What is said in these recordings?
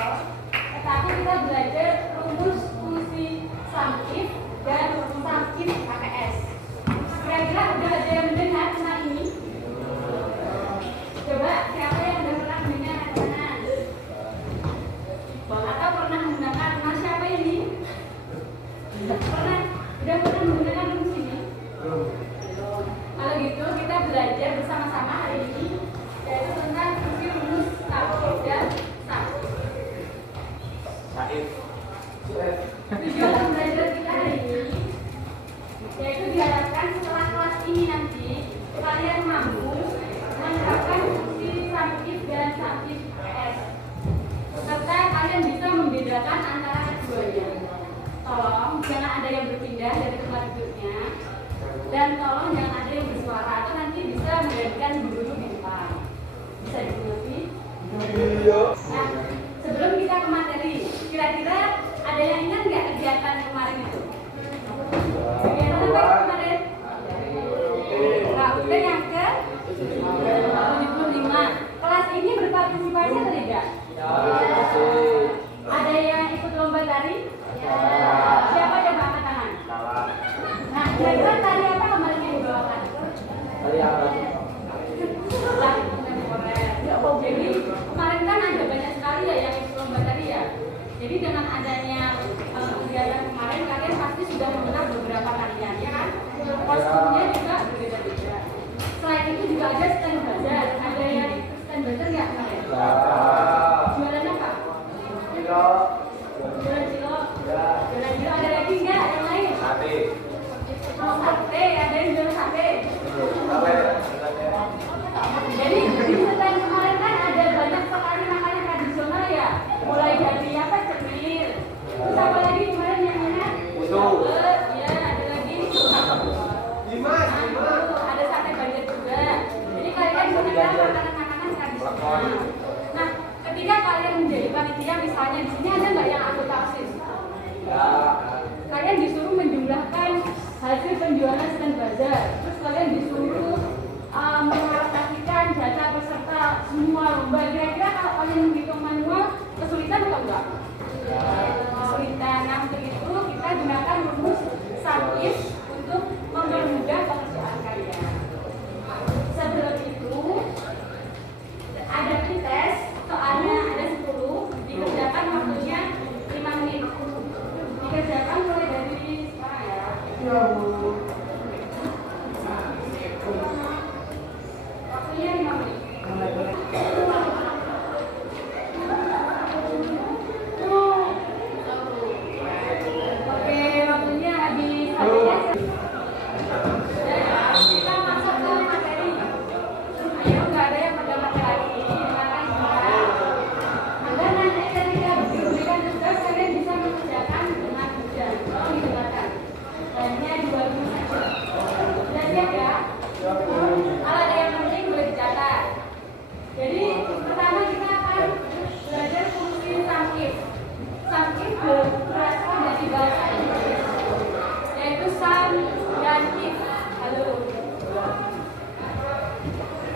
Tetapi kita belajar rumus fungsi sum if dan sum if pakai S. Kira-kira udah ada yang mendengar tentang ini? Coba siapa yang udah pernah mendengar anak-anak? Atau pernah menggunakan nama siapa ini? Pernah? Udah pernah menggunakan rumus ini? Kalau gitu kita belajar bersama-sama hari ini yaitu tentang fungsi rumus sum if dan sum. Tujuan belajar kita hari ini yaitu diharapkan setelah kelas ini nanti kalian mampu menerapkan fungsi sum if dan sum if S serta kalian bisa membedakan antara keduanya. Tolong jangan ada yang berpindah dari tempat duduknya dan tolong jangan ada yang bersuara atau nanti bisa menggantikan guru di depan. Bisa dimengerti? Nah, sebelum kita ke materi, kira-kira ada yang ingat nggak kegiatan kemarin itu? Kegiatan apa kemarin? Raute yang ke 75. Kelas ini berpartisipasi atau tidak? Ada yang ikut lomba tari? Siapa yang angkat tangan? Nah, kira-kira tari apa kemarin yang dibawakan? Tari apa? Jadi kemarin kan ada banyak sekali ya yang ikut lomba tadi ya. Jadi dengan adanya kegiatan kemarin kalian pasti sudah mengenal beberapa tarian ya kan? Kostumnya juga berbeda-beda. Selain itu juga ada stand bazar. Ada yang ikut stand bazar nggak kemarin? Jualan apa? Jualan cilok. Jualan cilok ada lagi nggak yang lain? Sate. Oh, sate. Ada yang jualan sate. Jadi di stand kemarin kan ada banyak sekali makanan tradisional ya. Mulai dari apa cemil. Terus apa lagi kemarin yang mana? Putu. Ya ada lagi. Ada sate banyak juga. Jadi kalian mengenal makanan-makanan tradisional. Nah, ketika kalian menjadi panitia misalnya di sini ada nggak yang anggota OSIS? Kalian disuruh menjumlahkan hasil penjualan stand bazar. Terus kalian disuruh mengalokasikan data peserta semua lomba. Kira-kira kalau kalian menghitung manual kesulitan atau enggak? Kesulitan. Nah, untuk itu kita gunakan rumus sum if untuk mempermudah pekerjaan kalian. Sebelum itu ada tes, soalnya ada 10, dikerjakan waktunya 5 menit. Dikerjakan mulai dari sekarang ya. Waktunya 5 menit. Oke, waktunya habis. Kita masuk ke materi. Ayo, nggak ada yang pegang materi lagi. Silakan semua. Anda nanti ketika diberikan tugas kalian bisa mengerjakan dengan mudah. Tolong didengarkan. Hanya 2 menit saja. Sudah siap ya? Kalau ada yang penting boleh dicatat. Jadi pertama kita akan belajar fungsi sum if. Sum if berasal dari bahasa Inggris, yaitu sum dan if. Halo.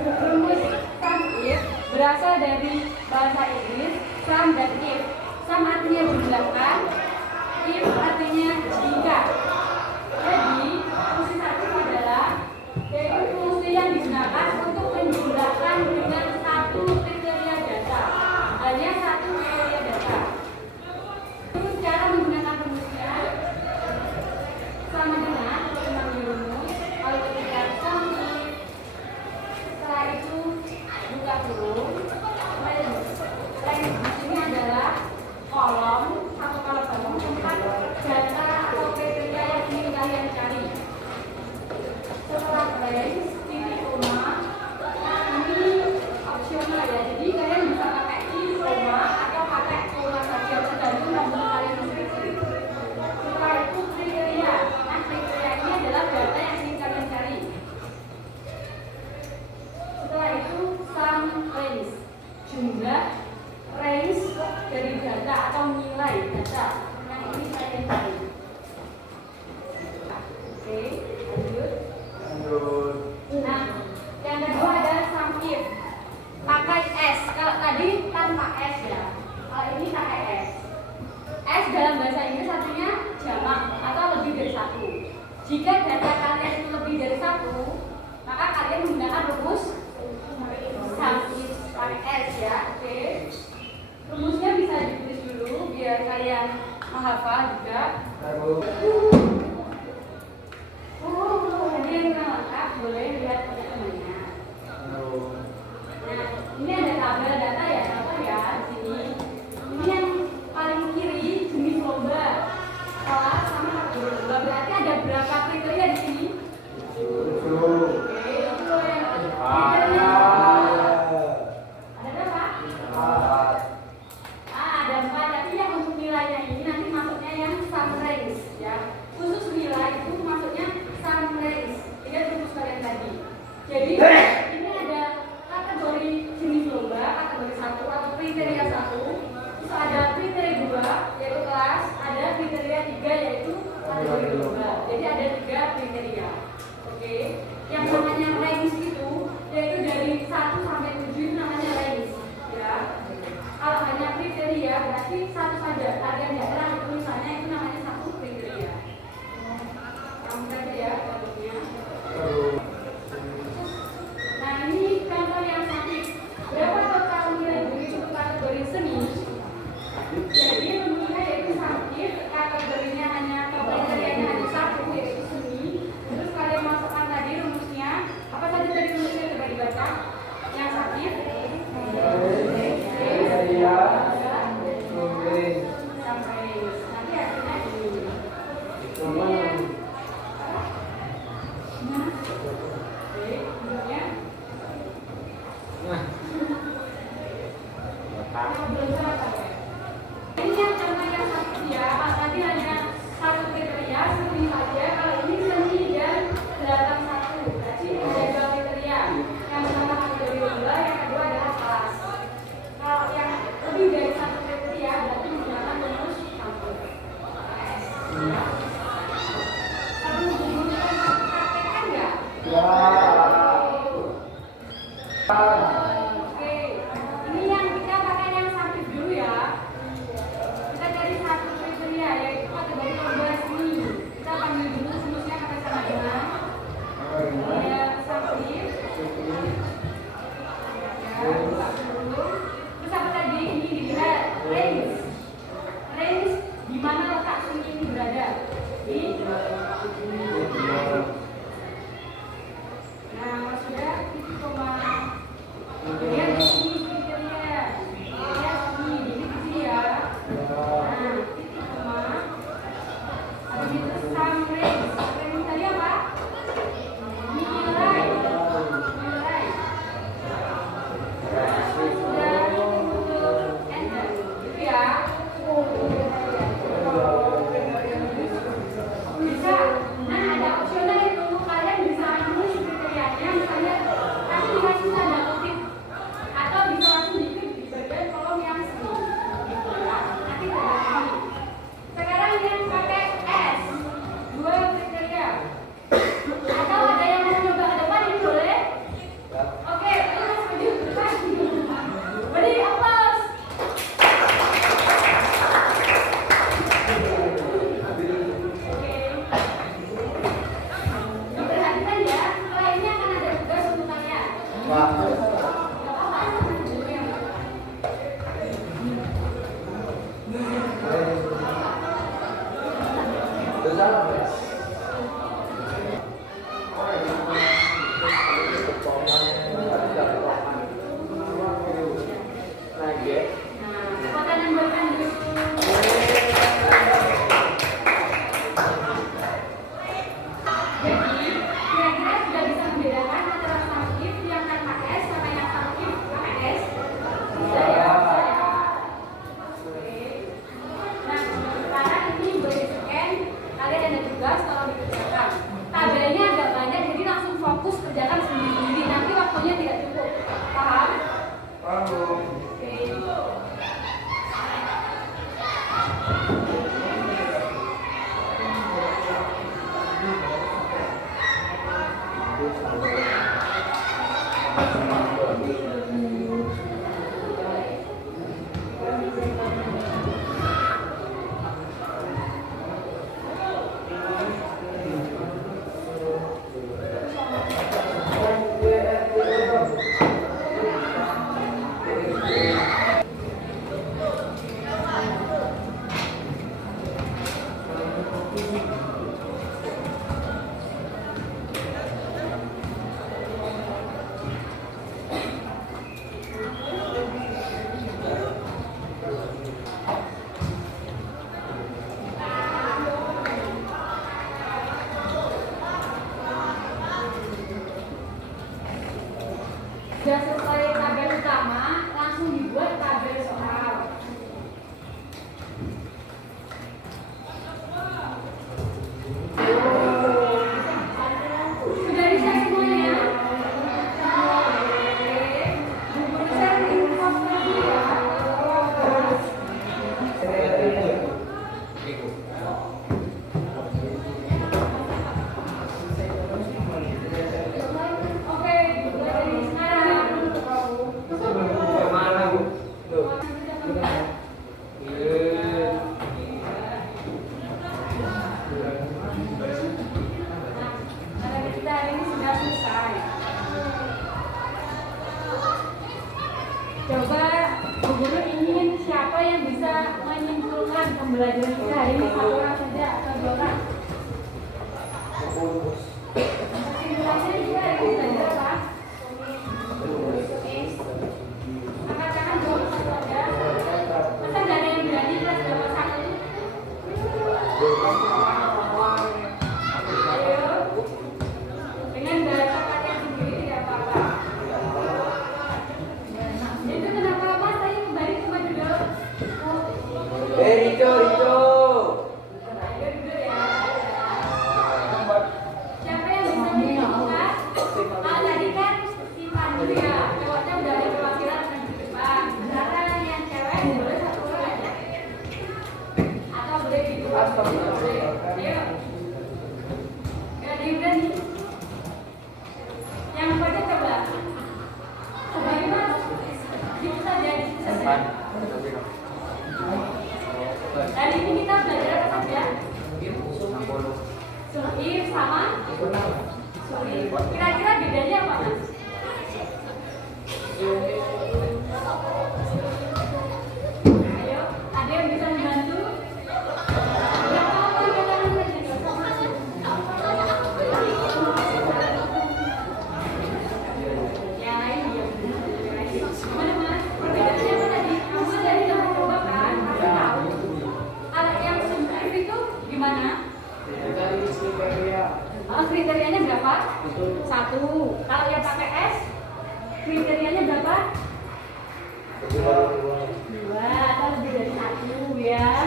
Rumus sum if berasal dari bahasa Inggris sum dan if. Sum artinya jumlahkan, if artinya jika. Jadi fungsi sum if adalah yaitu fungsi yang digunakan untuk menjumlahkan dengan satu kriteria data. Hanya satu kriteria data. Terus cara menggunakan rumusnya sama dengan memahami rumus. Kalau ketika sum if, setelah itu buka kurung. Range di sini adalah kolom atau kolom tempat data atau kriteria yang ingin kalian cari. Setelah range, titik koma, ini opsional ya. Jadi kalian bisa pakai titik koma atau pakai koma saja tergantung nomor kalian sendiri. Setelah itu kriteria. Nah, kriteria ini adalah data yang ingin kalian cari. Setelah itu sum range, jumlah range dari data atau nilai data yang ingin kalian cari. Oke, lanjut. Nah, yang kedua adalah sum if. Pakai S. Kalau tadi tanpa S ya. Kalau ini S dalam bahasa Inggris artinya jamak atau lebih dari satu. Jika data kalian itu lebih dari satu, maka kalian menggunakan rumus sum is pakai S ya. Oke. Rumusnya bisa ditulis dulu biar kalian menghafal juga. Jadi yang kurang lengkap boleh lihat teman-temannya. Nah, ini ada tabel data ya, contoh ya di sini. Ini yang paling kiri jenis lomba. Kelas sama kategori lomba. Berarti ada berapa kriteria di sini? Oke, itu yang kriteria. Ada berapa? Ada 4. Tapi yang untuk nilainya ini nanti masuknya yang sum range ya. Khusus nilai itu masuknya sum range. Ingat rumus kalian tadi. Jadi ini ada kategori jenis lomba, kategori 1 atau kriteria 1. Terus ada kriteria 2 yaitu kelas, ada kriteria 3 yaitu kategori lomba. Jadi ada 3 kriteria. Oke. Yang namanya range itu yaitu dari 1 sampai 7 itu namanya range ya. Kalau hanya kriteria berarti satu saja. Target daerah tulisannya itu namanya satu kriteria. Kamu saja ya contohnya. Nah ini contoh yang sakit. Berapa total nilai bumi untuk kategori seni? Jadi rumusnya yaitu sakit. Kategorinya hanya atau kriterianya hanya satu yaitu seni. Terus kalian masukkan tadi rumusnya. Apa saja tadi rumusnya coba dibaca? Yang sakit. Nanti hasilnya ini. Ini yang contoh yang satu ya, tadi hanya satu kriteria, seni saja. Kalau ini seni dan datang satu, berarti ada 2 kriteria. Yang pertama kategori lomba, yang kedua adalah kelas. Kalau yang lebih dari satu kriteria, berarti menggunakan rumus campur. Kamu menggunakan praktekan nggak? Oke, ini yang kita pakai yang sakit dulu ya. Kita cari satu kriteria yaitu kategori lomba seni. Kita panggil dulu rumusnya pakai sama dengan ya sakit. Ya, terus apa tadi ini dilihat range. Range di mana letak seni ini berada? Di nah, sudah titik koma. Kemudian di sini kriteria. Ya, sini di sini ya. Nah, titik koma. Habis itu sum range. Range tadi apa? Nilai. Nilai. Sudah untuk enter. Gitu ya. Bisa. Nah, ada opsional itu kalian bisa nulis kriterianya misalnya nanti dikasih tanda kutip atau bisa langsung diklik di bagian kolom yang sini gitu ya. Nanti tergantung. Sekarang yang pakai S 2 kriteria atau ada yang mau coba ke depan ini boleh? Oke, itu setuju depan. Beri aplaus. Perhatikan ya, setelah ini akan ada tugas untuk kalian. Kekuatan yang berkandung. Jadi, kira-kira sudah bisa membedakan antara sakit yang tanpa S sama yang sakit pakai S? Bisa ya? Bisa ya? Oke. Nah, sekarang ini boleh di-scan. Kalian ada tugas tolong dikerjakan. Tabelnya agak banyak, jadi langsung fokus kerjakan sendiri-sendiri. Nanti waktunya tidak cukup. Paham? Paham. Oke. sudah selesai tabel utama, langsung dibuat tabel soal. Sudah bisa semuanya? Bu Guru share inbox lagi ya. Oke, dari sekarang. Kemana, Bu? Tuh. Nah, kita hari ini sudah selesai. Coba Bu Guru ingin siapa yang bisa menyimpulkan pembelajaran kita hari ini, satu orang saja atau dua orang? Kesimpulannya juga hari ini belajar apa? Angkat tangan dong, satu aja. Masa nggak ada yang berani kelas berapa satu? Ayo, dengan bahasa kalian sendiri tidak apa-apa. Itu kenapa Mas? Saya kembali ke maju dulu. Rico. Ayo dulu ya. Siapa yang bisa menyimpulkan? Tadi kan si Pandri ya, cowoknya udah ada perwakilan akan di depan. Sekarang yang cewek boleh satu orang aja. Atau boleh gitu. Boleh. Ayo. Berani. Yang pada coba. Coba Mas. Gitu saja, gitu saja. Hari ini kita belajar apa saja? Suhir sama Suhir. Kira-kira bedanya apa, Mas? Ayo, ada yang bisa membantu? Nggak apa-apa, nggak tangan saja, nggak usah masuk. Yang lain diam dulu. Gimana, Mas? Perbedaannya apa tadi? Kamu tadi udah coba kan? Pasti tahu. Alat yang suhir itu gimana? Kriterianya berapa? 1. Kalau yang pakai S, kriterianya berapa? 2 atau lebih dari 1 ya.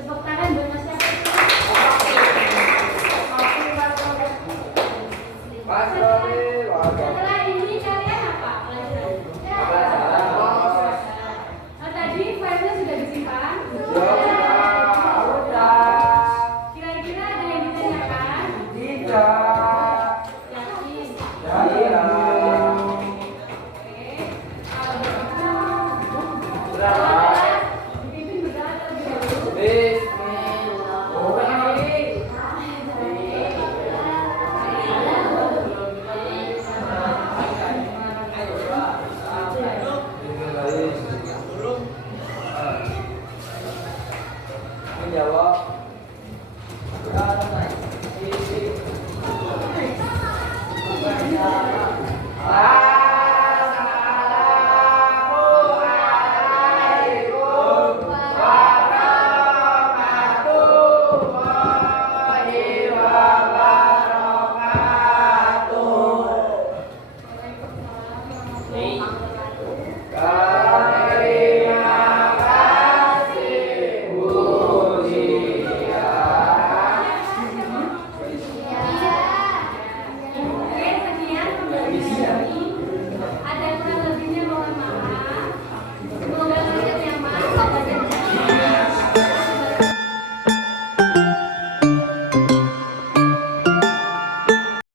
Tepuk tangan buat Mas siapa itu? Setelah ini kalian apa pelajaran? Tadi filenya sudah disimpan? Kira-kira ada yang ditanyakan? Yakin? Oke. Kalau begitu, dipimpin berdoa terlebih dahulu. Menjawab